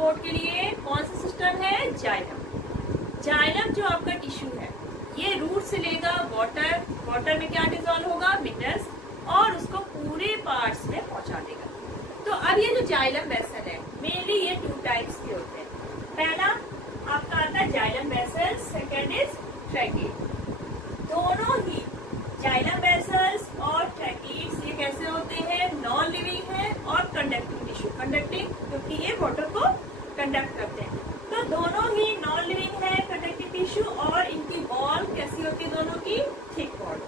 Transport के लिए कौन सा सिस्टम है? जाइलम। जाइलम जो आपका टिश्यू है ये रूट से लेगा वाटर, वाटर में क्या डिजोल्व होगा? मिनरल्स, और उसको पूरे पार्ट्स में पहुंचा देगा। तो अब ये जो जाइलम वेसल है मेनली ये 2 टाइप्स के होते हैं। पहला आपका आता है जाइलम वेसल, सेकेंड इज ट्रैकीड। दोनों ही जाइलम वेसल्स और ट्रैकीड्स ये कैसे होते हैं? नॉन लिविंग है और कंडक्टिंग टिश्यू। कंडक्टिंग क्योंकि ये वाटर को कंडक्ट करते हैं। तो दोनों ही नॉन लिविंग है, कंडक्टिंग टिश्यू, और इनकी वॉल कैसी होती है? दोनों की थिक वॉल।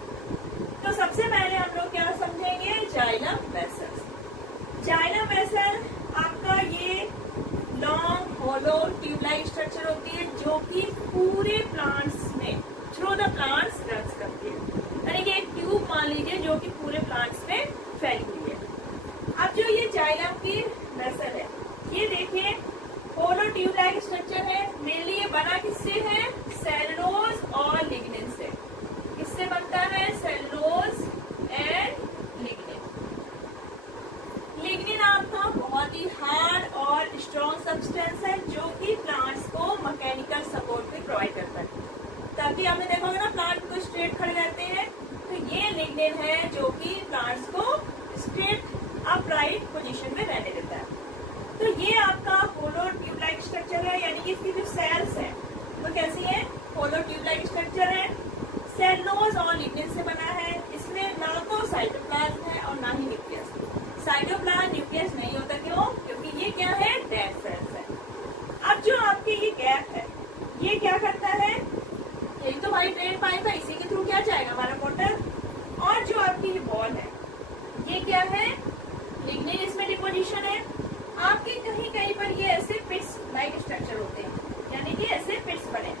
तो सबसे पहले हम लोग क्या समझेंगे? Xylem vessels. जाइलम वेसल आपका ये लॉन्ग होलो ट्यूब लाइक स्ट्रक्चर होती है जो कि पूरे प्लांट्स में थ्रू द प्लांट्स रन करती है। यानी कि एक ट्यूब मान लीजिए जो कि पूरे प्लांट्स में फैली हुई है। अब जो ये जाइलम की वेसल है ये देखिए होलो ट्यूब लाइक स्ट्रक्चर है। मेनली ये बना किससे है? सेलुलोज और लिग्निन से। किससे बनता है? Cellulose and lignin. लिग्निन आपका बहुत ही हार्ड और स्ट्रॉन्ग सब्सटेंस है जो कि प्लांट्स को मैकेनिकल सपोर्ट भी प्रोवाइड करता है। ताकि आपने देखा होगा ना प्लांट को स्ट्रेट खड़े रहते हैं, तो ये लिग्निन है जो कि प्लांट्स को स्ट्रेट अपराइट पोजीशन में रहने देता है। तो ये आपका होलो ट्यूब लाइक स्ट्रक्चर है, यानी कि इसकी जो सेल्स है वो कैसी है? होलो ट्यूब लाइक स्ट्रक्चर है, सेलुलोज और लिग्निन से बना है। इसमें ना तो साइटोप्लाज्म है और ना ही न्यूक्लियस। साइटोप्लाज्म न्यूक्लियस नहीं होता, क्यों? क्योंकि ये क्या है? डेड सेल्स है। अब जो आपके ये गैप है ये क्या करता है? यही तो भाई ड्रेन पाइप है, इसी के थ्रू क्या जाएगा? हमारा वाटर। और जो आपकी ये वॉल है ये क्या है? लिग्निन इसमें डिपोजिशन है। आपके कहीं कहीं पर ये ऐसे पिट्स लाइक स्ट्रक्चर होते हैं, यानी कि ऐसे पिट्स बने।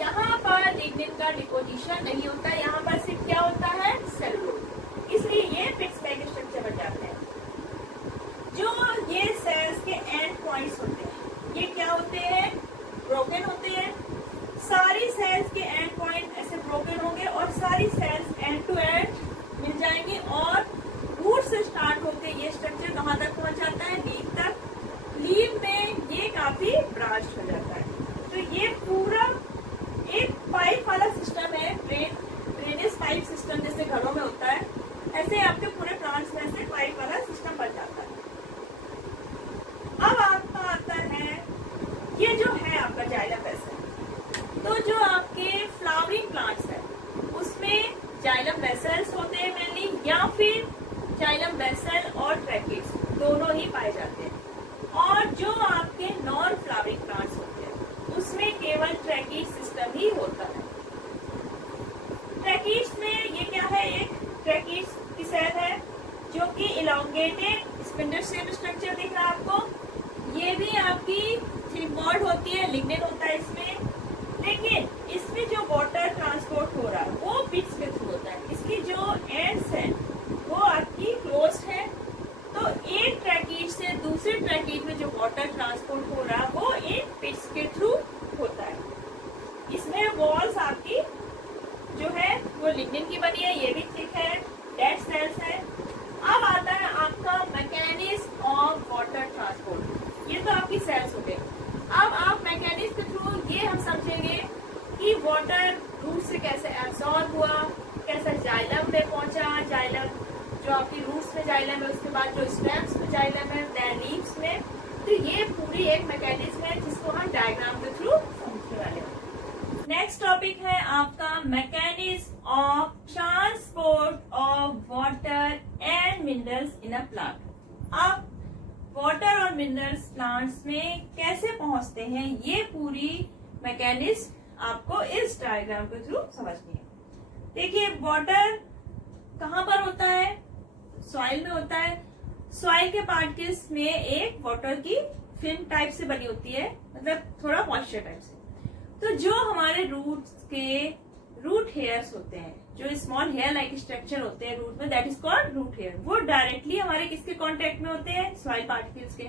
यहाँ पर लिग्निन का डिपोजिशन नहीं होता, यहाँ पर सिर्फ क्या होता है? सेलुलोज। इसलिए ये पिट्स लाइक स्ट्रक्चर बन जाते हैं। जो ये सेल्स के एंड पॉइंट्स होते हैं ये क्या होते हैं? ब्रोकन होते हैं। सारी सेल्स के एंड पॉइंट ऐसे ब्रोकन होंगे और सारी सेल्स एंड टू एंड मिल जाएंगी, और रूट से स्टार्ट होते ये स्ट्रक्चर कहाँ तक पहुंच जाता है? लीफ तक। लीफ में ये काफी ब्रांच हो जाता है। तो ये पूरा एक पाइप वाला सिस्टम है, ड्रेनेज पाइप सिस्टम जैसे घरों में होता है, ऐसे आपके पूरे प्लांट्स में से पाइप वाला सिस्टम बन जाता है। अब आपका आता है ये जो है आपका जाइलम वेसल। तो जो आपके फ्लावरिंग प्लांट्स है उसमें जाइलम वेसल्स होते हैं मेनली, या फिर जाइलम वेसल और ट्रैकीड्स दोनों ही पाए जाते हैं। और जो आपके नॉन फ्लावरिंग प्लांट्स होते हैं उसमें केवल ट्रैकीड सिस्टम ही होता है। ट्रैकीड्स में ये क्या है? एक ट्रैकीड्स की सेल है जो कि इलॉन्गेटेड स्पिंडल शेप स्ट्रक्चर दिख रहा है आपको। ये भी आपकी थिक वॉल्ड होती है, लिग्निन होता है इसमें। लेकिन इसमें जो वाटर ट्रांसपोर्ट हो रहा है वो पिट्स के थ्रू होता है। इसकी जो एंड्स है वो आपकी क्लोज है। तो एक ट्रैकीड से दूसरे ट्रैकीड में जो वाटर ट्रांसपोर्ट हो रहा है वो एक पिट्स के थ्रू होता है। इसमें वॉल्स आपकी जो है वो लिग्निन की बनी है, ये भी थिक है, डेड सेल्स है। अब आता है आपका मैकेनिज्म ऑफ वाटर ट्रांसपोर्ट। ये तो आपकी सेल्स हो गई। अब आप मैकेनिज्म के थ्रू ये हम समझेंगे कि वाटर रूट से कैसे एब्सॉर्ब हुआ, कैसे जाइलम में पहुंचा। जाइलम जो आपकी रूट्स में जाइलम है, उसके बाद जो स्टेम्स में जाइलम है, देन लीव्स में। तो ये पूरी एक मैकेनिज्म है जिसको हम डायग्राम के थ्रू समझने वाले हैं। नेक्स्ट टॉपिक है आपका mechanism of transport of water and minerals in a plant. अब वाटर और मिनरल्स प्लांट्स में कैसे पहुंचते हैं ये पूरी मैकेनिज्म आपको इस डायग्राम के थ्रू समझनी है। देखिए वाटर कहाँ पर होता है? सॉइल में होता है। सॉइल के पार्टिकल्स में एक वाटर की फिल्म टाइप से बनी होती है, मतलब थोड़ा मॉइस्चर टाइप से। तो जो हमारे रूट्स के रूट हेयर्स होते हैं, जो स्मॉल हेयर लाइक स्ट्रक्चर होते हैं रूट में, that is called root hair, वो डायरेक्टली हमारे किसके कांटेक्ट में होते हैं? सॉइल पार्टिकल्स के।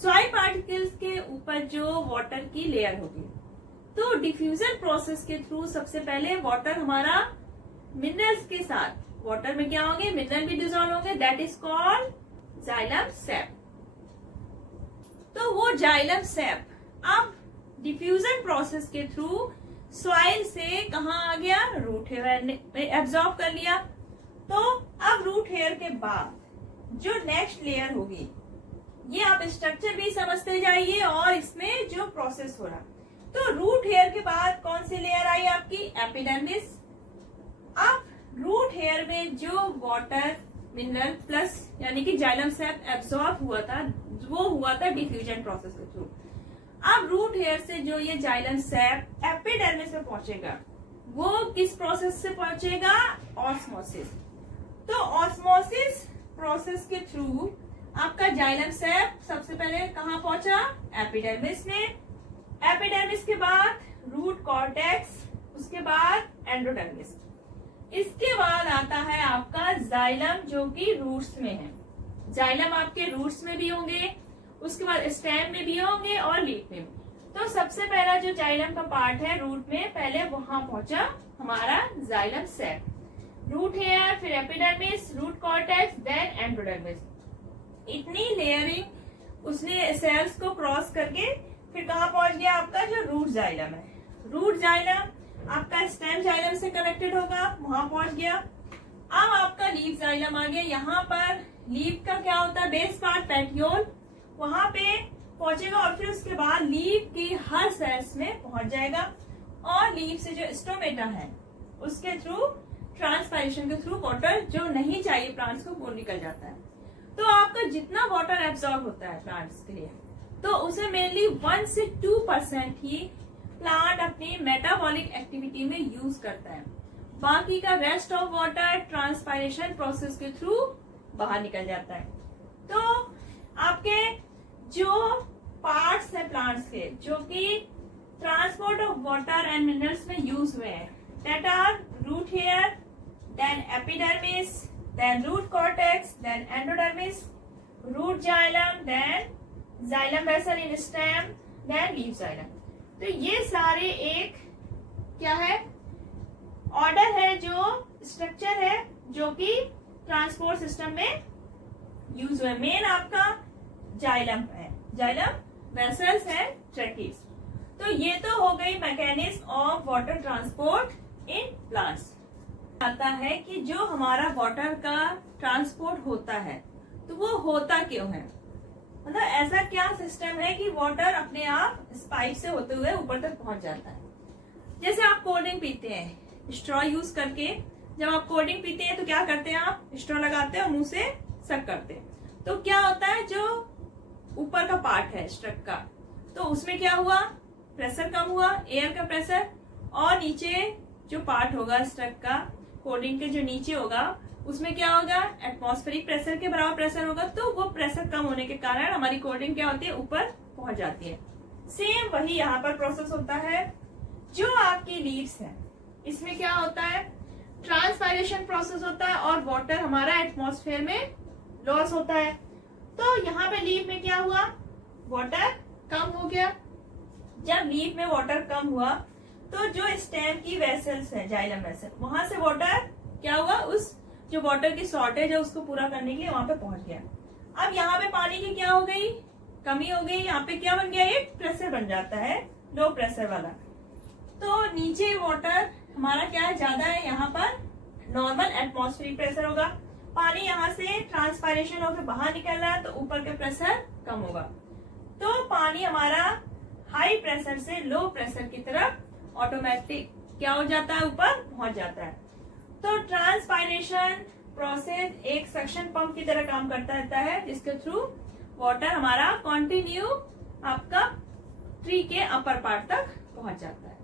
सॉइल पार्टिकल्स के ऊपर जो वाटर की लेयर होगी, तो डिफ्यूजन प्रोसेस के थ्रू सबसे पहले वाटर हमारा मिनरल्स के साथ, वाटर में क्या होंगे? मिनरल भी डिजोल्व होंगे, that is called xylem SAP. तो वो जो जाइलम सैप अब डिफ्यूजन प्रोसेस के थ्रू सॉइल से कहाँ आ गया, रूट हेयर ने एब्जॉर्ब कर लिया। तो अब रूट हेयर के बाद जो नेक्स्ट लेयर होगी, ये आप स्ट्रक्चर भी समझते जाइए और इसमें जो प्रोसेस हो रहा। तो रूट हेयर के बाद कौन सी लेयर आई आपकी, एपिडर्मिस। अब रूट हेयर में जो वाटर मिनरल प्लस यानी कि जाइलम सैप एब्जॉर्ब हुआ था, वो हुआ था डिफ्यूजन प्रोसेस के थ्रू। अब रूट हेयर से जो ये जाइलम सैप एपिडर्मिस में पहुंचेगा, वो किस प्रोसेस से पहुंचेगा, ऑस्मोसिस। तो ऑस्मोसिस प्रोसेस के थ्रू आपका जाइलम सैप सबसे पहले कहाँ पहुंचा, एपिडर्मिस में। एपिडर्मिस के बाद रूट कॉर्टेक्स, उसके बाद एंडोडर्मिस। इसके बाद आता है आपका जाइलम जो कि रूट्स में है। जाइलम आपके रूट्स में भी होंगे, उसके बाद स्टेम में भी होंगे और लीफ में भी। तो सबसे पहला जो जाइलम का पार्ट है रूट में, पहले वहां पहुंचा हमारा जाइलम सैप। रूट हेयर, फिर epidermis, root cortex, then endodermis. इतनी लेयरिंग उसने सेल्स को क्रॉस करके फिर कहाँ पहुंच गया आपका जो रूट जाइलम है। रूट जाइलम आपका स्टेम जाइलम से कनेक्टेड होगा, वहां पहुंच गया। अब आपका लीफ जाइलम आ गया। यहाँ पर लीफ का क्या होता है, बेस पार्ट पेटियोल, वहां पे पहुंचेगा और फिर उसके बाद लीफ की हर सेल्स में पहुंच जाएगा और लीफ से जो स्टोमेटा है उसके थ्रू ट्रांसपायरेशन के थ्रू वाटर जो नहीं चाहिए प्लांट्स को वो निकल जाता है। तो आपका जितना वाटर एब्जॉर्ब होता है प्लांट्स के लिए, तो उसे मेनली 1 से 2% ही प्लांट अपनी मेटाबॉलिक एक्टिविटी में यूज करता है। बाकी का rest of water transpiration process के थ्रू बाहर निकल जाता है। तो आपके जो पार्ट्स है प्लांट्स के जो कि transport of water and minerals में यूज हुए हैं, that are root hair, then epidermis, then root cortex, then endodermis, root xylem, then xylem vessel in stem, then leaf xylem. तो ये सारे एक क्या है, ऑर्डर है, जो स्ट्रक्चर है जो कि ट्रांसपोर्ट सिस्टम में यूज हुआ। मेन आपका जाइलम है, जाइलम वेसल्स है, ट्रैकीज। तो ये तो हो गई mechanism of water transport in plants. आता है कि जो हमारा वाटर का ट्रांसपोर्ट होता है तो वो होता क्यों है, मतलब ऐसा क्या सिस्टम है कि वाटर अपने आप इस पाइप से होते हुए ऊपर तक पहुंच जाता है। जैसे आप कोल्ड ड्रिंक पीते हैं स्ट्रॉ यूज करके, जब आप कोल्ड ड्रिंक पीते हैं तो क्या करते हैं, आप स्ट्रॉ लगाते हैं और मुंह से सक करते हैं। तो क्या होता है, जो ऊपर का पार्ट है स्ट्रक का, तो उसमें क्या हुआ, प्रेशर कम हुआ, एयर का प्रेशर, और नीचे जो पार्ट होगा स्ट्रक का कोल्ड ड्रिंक के जो नीचे होगा उसमें क्या होगा, एटमॉस्फेरिक प्रेशर के बराबर प्रेशर होगा। तो वो प्रेशर कम होने के कारण हमारी कोल्ड ड्रिंक क्या होती है, ऊपर पहुंच जाती है। सेम वही यहाँ पर प्रोसेस होता है। जो आपकी लीव्स है इसमें क्या होता है, ट्रांसपायरेशन प्रोसेस होता है और वाटर हमारा एटमॉस्फेयर में लॉस होता है। तो यहाँ पे लीफ में क्या हुआ, वाटर कम हो गया। जब लीफ में वाटर कम हुआ तो जो स्टेम की वेसल्स है, जाइलम वेसल, वहां से वाटर क्या हुआ, उस जो वाटर की शॉर्टेज है उसको पूरा करने के लिए वहां पे पहुंच गया। अब यहाँ पे पानी की क्या हो गई, कमी हो गई। यहाँ पे क्या बन गया, एक प्रेशर बन जाता है, लो प्रेशर वाला। तो नीचे वाटर हमारा क्या है, ज्यादा है, यहाँ पर नॉर्मल एटमॉस्फेरिक प्रेशर होगा। पानी यहाँ से ट्रांसपायरेशन होकर बाहर निकल रहा है तो ऊपर का प्रेशर कम होगा। तो पानी हमारा हाई प्रेशर से लो प्रेशर की तरफ ऑटोमेटिक क्या हो जाता है, ऊपर पहुंच जाता है। तो ट्रांसपायरेशन प्रोसेस एक सक्शन पंप की तरह काम करता रहता है, जिसके थ्रू वाटर हमारा कंटिन्यू आपका ट्री के अपर पार्ट तक पहुंच जाता है।